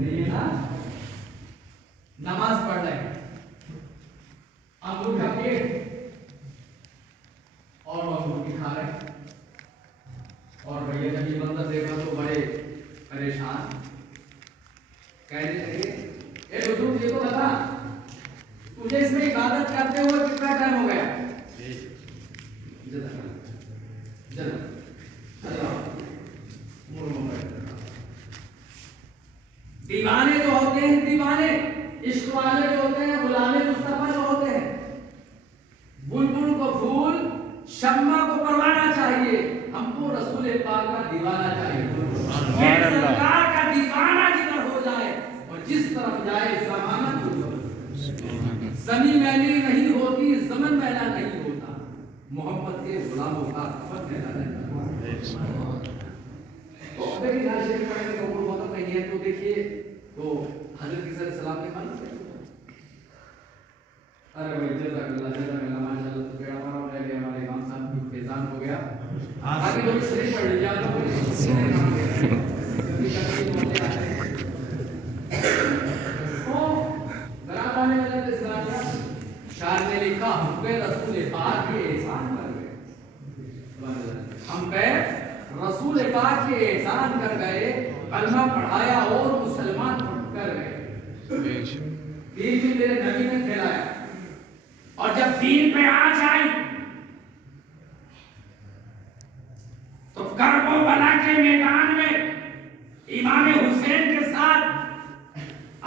नहीं है ना? नमाज पढ़ रहे हैं, अंगूर का पेड़ और अंगूर की खा रहे, और भैया जब ये मंदिर देखा तो बड़े परेशान, कहने लगे ए बुजुर्ग ये तो बता तुझे इसमें इबादत करते हुए कितना टाइम हो गया? दीवाने जो होते हैं, दीवाने इश्क वाले जो होते हैं, गुलामे मुस्तफा जो होते हैं, बुलबुल को फूल शम्मा को परवाना चाहिए, हमको रसूल पाक का दीवाना चाहिए। सरकार का दीवाना जिधर हो जाए और जिस तरफ जाए जमाना ज़मीन मैली नहीं होती, ज़मन मैला नहीं होता, मोहब्बत के गुलामों का कफन मैला नहीं होता। तो अगर इस आशय में पढ़ने का उम्र बहुत नहीं है तो देखिए तो हज़रत ईसा अलैहिस्सलाम ने माना अरे भाई जज़ाकल्लाह माशाअल्लाह तो बेड़ा मारा हो गया, हमारे इमाम साहब की फैजान हो गया। आगे लोग शरीफ पढ़ लीजिए आप लोग शार ने लिखा हम पे रसूल पाक के एहसान कर गए, हम पे रसूल पाक के एहसान कर गए, कलमा पढ़ाया और मुसलमान कर गए, दीन मेरे नबी ने फैलाया। और जब दीन पे आँच आई तो करबो बना के मैदान में इमाम हुसैन के साथ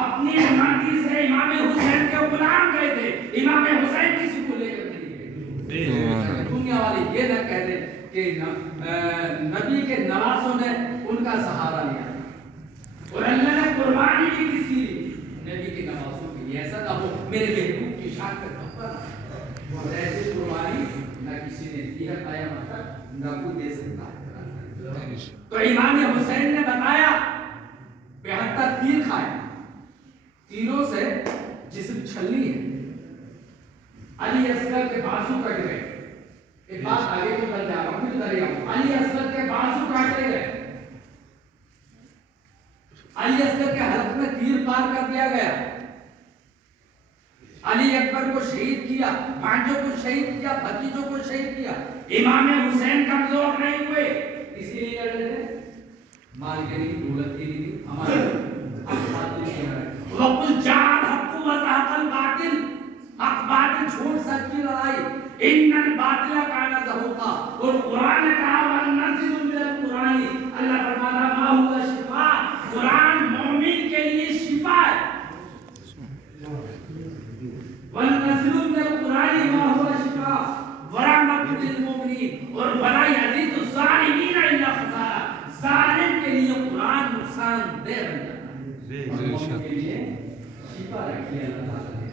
अपनी हमारी से इमाम हुसैन के गुलाम गए थे। इमाम हुसैन किसी को लेकर नहीं गए। दुनिया वाले ये ना कहते कि नबी के नवासों ने उनका सहारा लिया और अल्लाह ने कुर्बानी भी किसी नबी के नवासों के लिए, ऐसा ना हो मेरे महबूब की शान का धब्बा और ऐसी कुर्बानी ना किसी ने दी है, आया मतलब ना कोई दे सकता है। तो इमाम हुसैन ने बताया 72 तीर खाए, तीरों से जिस्म छलनी है, अली असगर के बाजू कट गए, एक बात आगे को बदल जा रहा हूं, अली असगर के बाजू काटे गए, अली असगर के हलक में तीर पार कर दिया गया, अली अकबर को शहीद किया, भांजों को शहीद किया, भतीजों को शहीद किया। इमाम हुसैन कमजोर नहीं हुए, इसीलिए लड़ रहे थे, माल के लिए दौलत के लिए हमारे वकुल जान हक्कु व ज़हक़ल बातिल, हक बातिल छोड़ सच्ची लड़ाई, इन्नल बातिल काना ज़हूक़ा। और कुरान ने कहा वननज़िलु मिनल कुरानी, अल्लाह फरमाता मा हुवा शिफा, कुरान मोमिन के लिए शिफा है। वननज़िलु मिनल कुरानी मा हुवा शिफा व रहमतुल लिल मुमिनीन, और वला यज़ीदु ज़ालिमीन इल्ला ख़सारा, जालिम के लिए कुरान नुकसानदेह बन जाता है, के लिए शिफा रखी है अल्लाह ताला ने।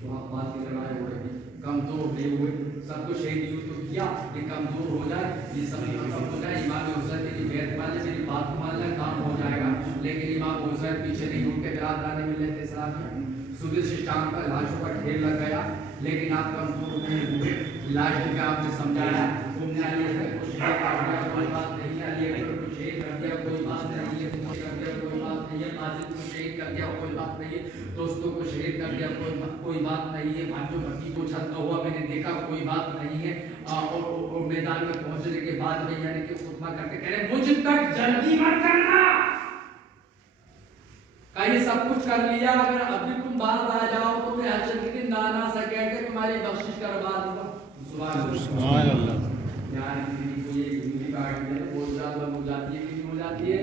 तो आप बात की लड़ाई हो रही, कमजोर नहीं हुए, सबको शहीद यूं तो किया कि कमजोर हो जाए, ये सब खत्म हो जाए, इमाम हुसैन की बैत मान ले, मेरी बात मान ले, काम हो जाएगा। लेकिन इमाम हुसैन पीछे नहीं उठ के बिरादरान मिलत इस्लामी सुबह से शाम तक लाशों का ढेर लग गया, लेकिन आप कमजोर नहीं हुए। लाश में आपने समझाया, तुमने अली असगर को शहीद कर दिया, कोई बात नहीं है, अली अकबर को शहीद कर दिया, कोई बात नहीं है, तुमने कर दिया, कोई बात नहीं है, काजिम को शहीद कर दिया, कोई बात नहीं है, दोस्तों को शहीद कर दिया, कोई बात नहीं है, भांजो भट्टी को छलता हुआ मैंने देखा, कोई बात नहीं है। और मैदान में पहुंचने के बाद में यानी कि खुतबा करके कह रहे मुझ तक जल्दी मत करना, कहीं सब कुछ कर लिया, अगर अभी तुम बाहर आ जाओ तो मैं हशर के दिन ना सके कि तुम्हारी बख्शिश करवा दूंगा। सुभान अल्लाह। यार किसी को ये हिंदी काट दिया तो बहुत ज्यादा हो जाती है, कितनी हो जाती है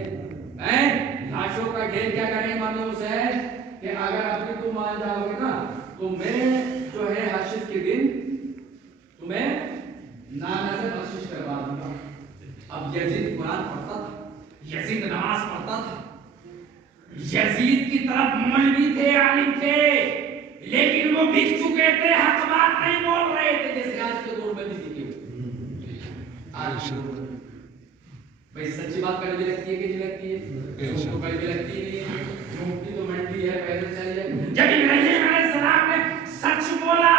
हैं? लाशों का ढेर क्या करें इमाम हुसैन कि अगर अभी तुम मान जाओगे ना तो मैं जो है हशर के दिन तुम्हें नाना से बख्शिश करवा दूंगा। अब यजीद कुरान पढ़ता था, यजीद नमाज पढ़ता था, यजीद की तरफ मौलवी थे, आलिम थे, लेकिन वो बिक चुके थे, हक बात नहीं बोल रहे थे, जैसे आज के दौर में भी बिके। आज भाई सच्ची बात कड़वी लगती है कि नहीं लगती है? उसको कड़वी लगती ही नहीं है, झूठी तो मंडी है, पैदल चल जाए। जब इब्राहीम अलैहिस्सलाम ने सच बोला,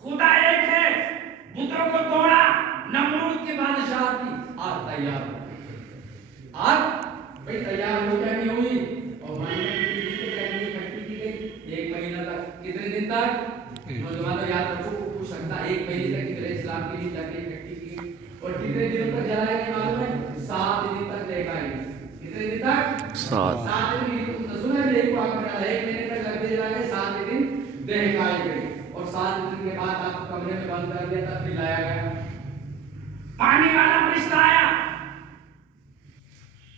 खुदा एक है, बुतों को तोड़ा, नमरूद की बादशाह थी, आग तैयार हो, आग भाई तैयार हो क्या नहीं हुई, और 7 दिन सुना मेरे को आप मेरा 1 महीने तक लगते चला गया, 7 दिन दहकाए गए और 7 दिन के बाद आपको कमरे में बंद कर दिया, तब फिर लाया गया। पानी वाला फरिश्ता आया,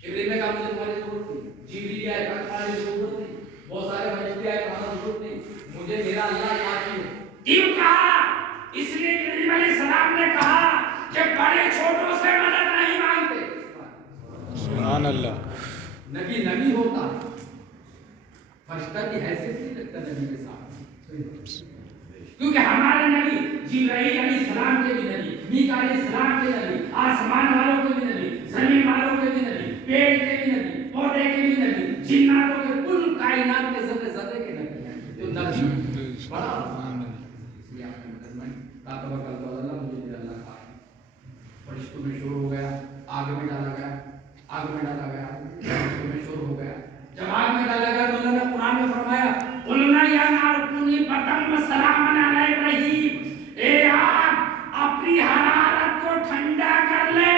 इब्राहिम ने कहा मुझे तुम्हारी जरूरत नहीं, जिब्रील आया कहा तुम्हारी जरूरत नहीं, बहुत सारे फरिश्ते आए कहा जरूरत नहीं, मुझे मेरा अल्लाह काफी है। क्यों कहा? इसलिए इब्राहिम अलैहिस्सलाम ने कहा कि बड़े छोटों से मदद नहीं मांगते। सुभान अल्लाह। नबी होता, फरिश्ता की हैसियत नहीं रखता नबी के साथ, क्योंकि हमारे नबी जिब्राइल अलैहिस्सलाम के भी नबी, मीका अलैहिस्सलाम के नबी, आसमान वालों के भी नबी, जमीन वालों के भी नबी, पेड़ के भी नबी, पौधे के भी नबी, जिन्नातों के, कुल कायनात के ज़र्रे के नबी हैं। तो नबी बड़ा ये आपने मदद का तवक्कुल तो अल्लाह, मुझे मेरा अल्लाह का फरिश्तों में शोर हो गया, आग में डाला गया, आग में डाला गया, फरिश्तों में शोर हो गया। जब आग में डाला गया तो अल्लाह ने कुरान में फरमाया कुलना या नारुकुनी बतम सलामन अला इब्राहीम, ए आग अपनी हरारत को ठंडा कर ले,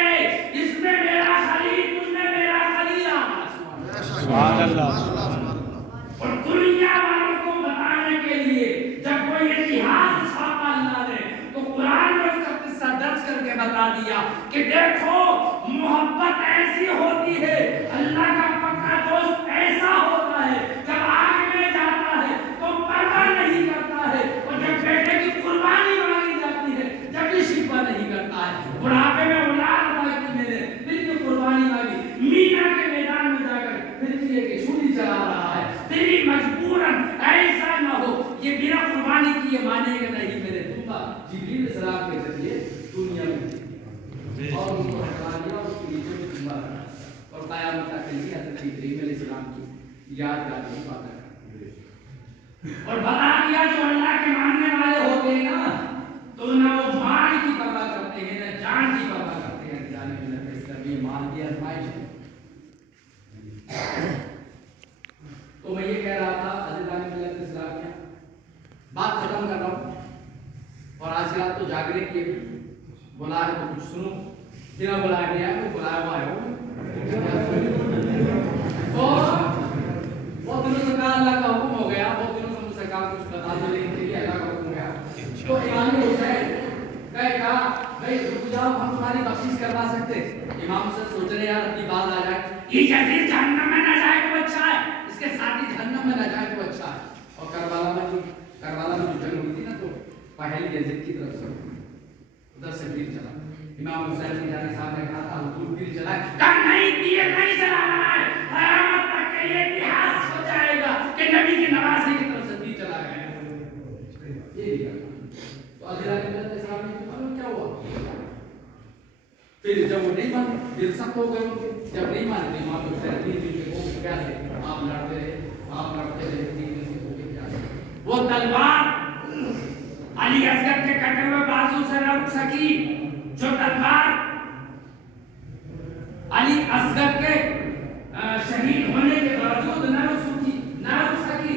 इसमें मेरा खलील, तुमने मेरा खलील आना। सुभान अल्लाह। और दुनिया वालों को बताने के लिए जब कोई इतिहास छापा अल्लाह ने, तो कुरान में उसका किस्सा दर्ज करके बता दिया कि देखो मोहब्बत ऐसी होती है, अल्लाह का पक्का दोस्त ऐसा होता है, जब आग में जाता है तो परवाह नहीं करता है, और जब बेटे की कुर्बानी मांगी जाती है जब भी शिकवा नहीं करता है। बुढ़ापे में औलाद मांगी मैंने, फिर भी कुर्बानी मांगी, मीना के मैदान में जाकर फिर भी एक छुरी चला रहा है, तेरी मजबूरन ऐसा न हो ये बिना कुर्बानी किए मानेगा नहीं मेरे दूंगा। जिब्रील सलाम के जरिए दुनिया में और उनको हटा दिया, उसके नीचे में जुम्मा रखा और क़यामत तक के लिए हज़रत इब्राहीम अलैहिस्सलाम की यादगार की बात है। और बता दिया जो अल्लाह के मानने वाले होते हैं ना, तो ना वो माल की परवाह करते हैं ना जान की परवाह करते हैं, जाने में लगता है इसका भी माल की आजमाइश है। तो मैं ये कह रहा था अज़ीज़ान मिल्लत इस्लाम में बात खत्म कर रहा हूँ, और आज रात तो जागने की बुला है तो कुछ सुनो, बिना बुलाए नहीं आया तो बुलाया हुआ है। तो बहुत दिनों से कहा अल्लाह का हुक्म हो गया, बहुत दिनों से मुझसे कहा कुछ बता दो, लेकिन के लिए अल्लाह का हुक्म हो गया। तो इमाम हुसैन कहा भाई रुक जाओ, हम तुम्हारी बख्शिश करवा सकते। इमाम हुसैन सोच रहे यार अपनी बात आ जाए, ये यजीद जहन्नम में न जाए तो अच्छा है, इसके साथ ही जहन्नम में न जाए तो अच्छा है। और करबला में जो जंग हुई थी ना, तो पहले यजीद की तरफ से उधर से तीर चला, इमाम हुसैन ने जाने साहब ने कहा था हुजूर तीर चलाए, कहा नहीं तीर नहीं चलाना है, क़यामत तक के लिए इतिहास हो जाएगा कि नबी की नवासी की तरफ से तीर चला गया। ये भी करना तो अज़ीज़ान मिल्लत इस्लाम में मालूम क्या हुआ, फिर जब वो नहीं माने दिल सख्त हो गए उनके, जब नहीं माने तो इमाम हुसैन तीर के वो क्या से आप लड़ते रहे, आप लड़ते रहे, तीर से वो क्या से वो तलवार अली असगर के कटे हुए बाजू से न रुक सकी, जो तलवार अली असगर के शहीद होने के बावजूद न रुक सकी,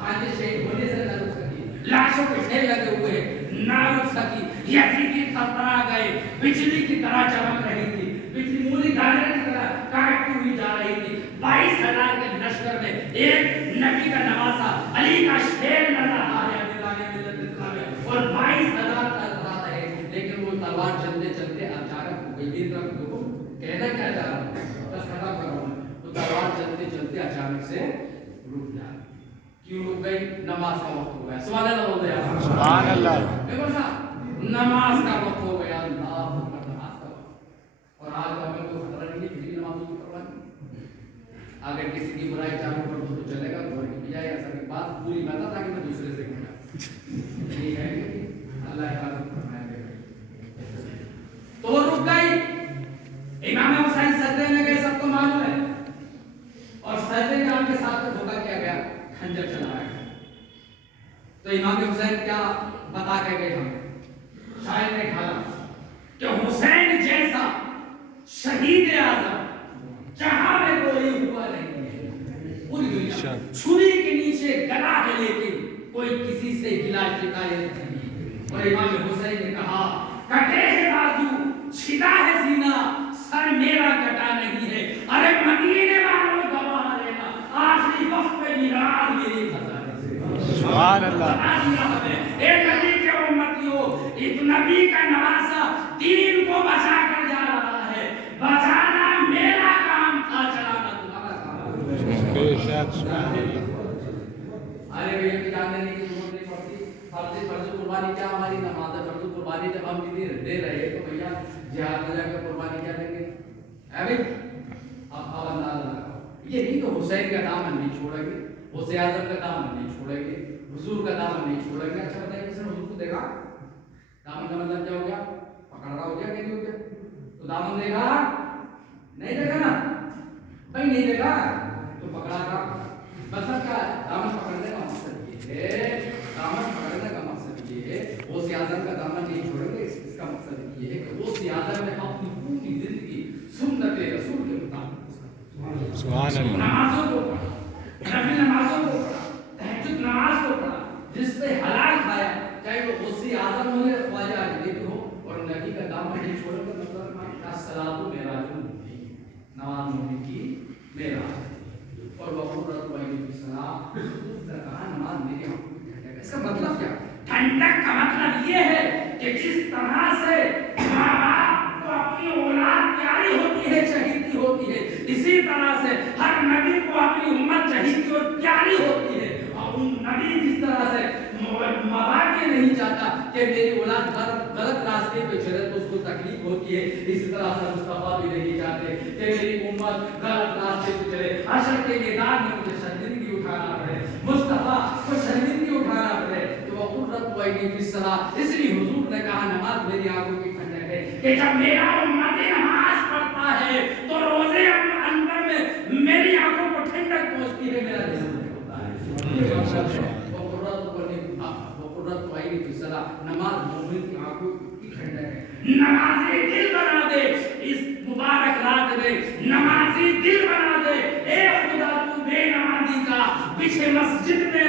हाजी शहीद होने से न रुक सकी, लाशों के ढेर लगे हुए न रुक सकी, यजीदी थरथरा गए, बिजली की तरह चमक रही थी, बिजली मूली दाने की तरह काटती हुई जा रही थी। 22,000 के लश्कर में एक नबी का नवासा अली का शेर नजर आ रहा है और 22,000 तलवार है, लेकिन वो तलवार चलते चलते अचानक दिन तक देखो कहना क्या जा रहा है, बस खत्म कर रहा हूं, तो तलवार चलते चलते अचानक से रुक जाए। क्यों रुक गई? नमाज का वक्त हो गया। सुभान अल्लाह बोल दे, सुभान अल्लाह। देखो ना नमाज का वक्त हो गया, अल्लाह अकबर, नमाज का वक्त। और आज हमें कोई खतरा नहीं है, किसी नमाज की परवाह नहीं, अगर किसी की बुराई चालू कर दो तो चलेगा, बुराई की बजाय ऐसा की बात पूरी बता ताकि मैं दूसरे से कहूँ ये है कि अल्लाह हिफाजत फरमाएगा। तो वो रुक गई, इमाम हुसैन सजदे में गए, सबको मालूम है, और सजदे में आपके साथ धोखा किया गया, खंजर चलाया गया। तो इमाम हुसैन क्या बता के गए हमें, शायर ने कहा कि हुसैन जैसा शहीद आज़म जहां में कोई हुआ नहीं है, पूरी दुनिया छुरी के नीचे गला है, लेकिन कोई किसी से गिला शिकायत नहीं। और इमाम हुसैन ने कहा कटे है बाजू, छिदा है सीना, सर मेरा कटा नहीं है, अरे मदीने वालों गवाह میری خزانے سے. سبحان اللہ. بتا دیا ہمیں اے نبی کے امتیوں ایک نبی کا نواسا دین کو بچا کر جا رہا ہے. بچانا میرا کام تھا, چلانا تمہارا کام. بے شک سبحان اللہ. ارے بھائی ہم جاننے نہیں کی ضرورت نہیں پڑتی. فرض قربانی کیا ہماری نماز ہے. فرض قربانی جب ہم دے رہے ہیں تو بھیا جہاد میں جا کر قربانی کیا دیں گے. اے بھائی اب اندازہ لگاؤ. یہ نہیں کہ حسین کا دامن نہیں چھوڑیں گے, غوث اعظم کا دامن نہیں چھوڑیں گے, حضور کا دامن نہیں چھوڑیں گے. اچھا بتائیے کس نے حضور کو دیکھا؟ دامن کا مطلب کیا ہو گیا؟ پکڑ رہا ہو گیا کہ نہیں ہو گیا؟ تو دامن دیکھا نہیں دیکھا نا بھائی, نہیں دیکھا تو پکڑا تھا. مطلب کیا ہے؟ دامن پکڑنے کا مقصد یہ ہے, دامن پکڑنے کا مقصد یہ ہے غوث اعظم کا دامن نہیں چھوڑیں گے. اس کا مقصد یہ ہے کہ غوث اعظم نے اپنی پوری زندگی سنت رسول کے مطابق سبحان اللہ. نمازوں کو پڑھا, نفل نمازوں کو پڑھا, تہجد نماز کو پڑھا, جس پہ حلال کھایا, چاہے وہ غوث اعظم ہو یا خواجہ علی ہو, اور نبی کا دامن نہیں چھوڑے گا. مطلب الصلاۃ معراج المؤمنین, نماز مومن کی معراج. اور وقرۃ عین فی الصلاۃ, کہا نماز میری آنکھوں کی ٹھنڈک ہے. اس کا مطلب کیا؟ ٹھنڈک کا مطلب یہ ہے کہ جس طرح سے ماں باپ کو اپنی اولاد پیاری ہوتی ہے, چہیتی ہوتی ہے, اسی طرح سے ہر نبی کو اپنی امت چہیتی اور پیاری ہوتی ہے. اور نبی جس طرح سے ماں باپ یہ نہیں چاہتا کہ میری اولاد غلط راستے پہ چلے تو اس کو تکلیف ہوتی ہے, اسی طرح سے مصطفیٰ بھی نہیں چاہتے کہ میری امت غلط راستے پہ چلے. حشر کے میدان میں مجھے شرمندگی اٹھانا پڑے, مصطفیٰ کو شرمندگی اٹھانا پڑے. تو وقرۃ عین فی الصلاۃ, اس لیے حضور نے کہا نماز میری آنکھوں کی ٹھنڈک ہے, کہ جب میرا امتی نماز پڑھتا ہے تو روزے انور میں میری آنکھوں کو ٹھنڈک پہنچتی ہے, میرا جسم ہوتا ہے. وقرۃ عین فی الصلاۃ, نماز مومن کی آنکھوں کی ٹھنڈک ہے. نمازی دل بنا دے اس مبارک رات میں, نمازی دل بنا دے. اے خدا تو بے نمازی کا پیچھے مسجد میں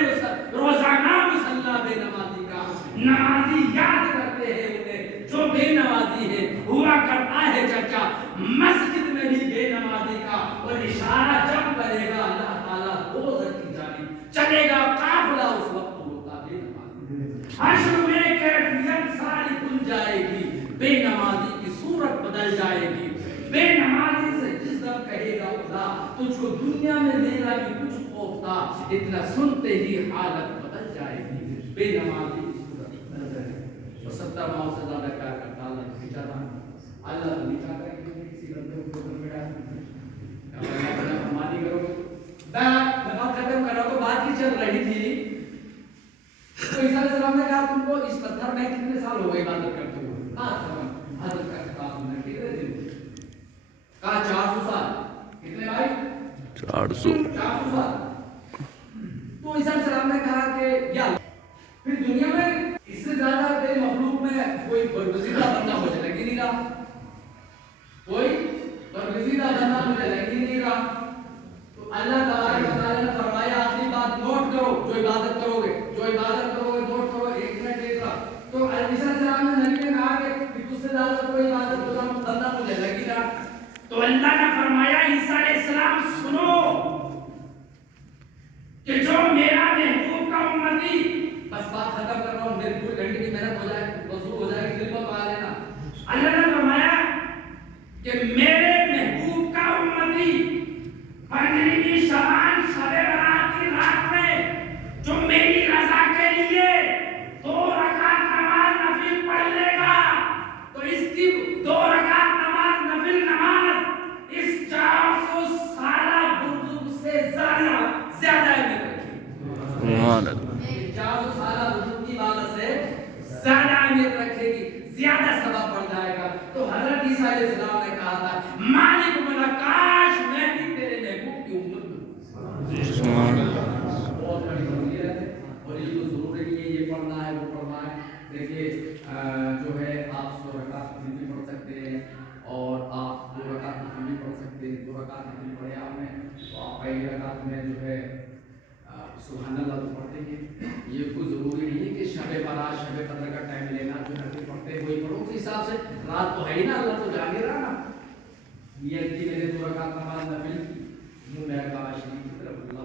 روزانہ مصلی بے نمازی کا. نمازی یاد کرتے ہیں انہیں جو بے نمازی ہے, ہوا کرتا ہے چرچا مسجد میں بھی بے نمازی کا. اور اشارہ جب کرے گا اللہ تعالیٰ روز کی جانب چلے گا قافلہ, اس وقت ہوتا بے نمازی. حشر میں کیفیت ساری کھل جائے گی, بے نمازی کی صورت بدل جائے گی. بے نمازی سے جس دم کہے گا خدا تجھ کو دنیا میں میرا بھی کچھ خوف تھا, اتنا سنتے ہی حالت بدل جائے گی. بے نمازی کی صورت بدل جائے گی. 70 ماہ سے زیادہ پیار کرتا اللہ نہیں چاہتا, اللہ تو نہیں چاہتا کہ کسی بندے کو اوپر میں ڈال فرمانی کرو. میں بات ختم کر رہا ہوں. تو بات کی چل رہی تھی تو عیسیٰ علیہ السلام نے کہا تم کو اس پتھر میں کتنے سال ہو گئے عبادت کرتے ہوئے؟ حضرت کا خطاب میں کتنے دن کہا 400 سال. کتنے بھائی؟ 400 سال. تو عیسیٰ علیہ السلام نے کہا کہ یا پھر دنیا میں اس سے زیادہ تیری مخلوق میں کوئی برگزیدہ بندہ مجھے لگ ہی نہیں رہا, کوئی برگزیدہ بندہ مجھے لگ ہی نہیں رہا. تو اللہ تبارک و تعالیٰ نے فرمایا آخری بات نوٹ کرو, جو عبادت کرو گے نوٹ کرو. 1 منٹ دیکھ رہا. تو عیسیٰ علیہ السلام نے نبی نے کہا کہ تجھ سے زیادہ کوئی عبادت بندہ مجھے لگ ہی رہا. تو اللہ نے فرمایا عیسیٰ علیہ السلام سنو کہ جو میرا محبوب کا امتی, بس بات ختم کر رہا ہوں, میری پوری گھنٹے کی محنت ہو جائے, وضو ہو جائے گی, دل کو پا لینا. اللہ نے فرمایا کہ میرے محبوب کا امتی 15ویں شعبان شب برات کی رات میں جو میری رضا کے لیے 2 رکعت نماز نفل پڑھ لے گا, تو اس کی 2 رکعت نماز نفل نماز اس 400 سالہ بزرگ سے زیادہ اہمیت رکھے. سبحان اللہ. 400 سالہ بزرگ کی عبادت سے زیادہ اہمیت رکھے گی, زیادہ ثواب بڑھ جائے گا. تو حضرت عیسیٰ علیہ السلام نے کہا تھا مالک ملا کاش میں بھی تیرے محبوب کی امت میں. سبحان اللہ. بہت بڑی فضیلت ہے, اور یہ تو ضروری نہیں ہے یہ پڑھنا ہے وہ پڑھنا ہے. دیکھیے جو ہے آپ 100 رکعت بھی پڑھ سکتے ہیں, اور آپ 2 رکعت بھی پڑھ سکتے ہیں. 2 رکعت بھی پڑھے آپ نے تو آپ پہلی رکعت میں جو ہے سبحان اللہ تو پڑھتے ہیں. یہ کوئی ضروری نہیں ہے کہ شب برات شب قدر کا ٹائم لینا, جو نفل پڑھتے وہی پڑھو. اس حساب سے رات تو ہے ہی نا, اللہ تو جان ہی رہا نا. یہ کہ میرے 2 رکعت نماز نفل کی, یوں میں کعبہ شریف کی طرف اللہ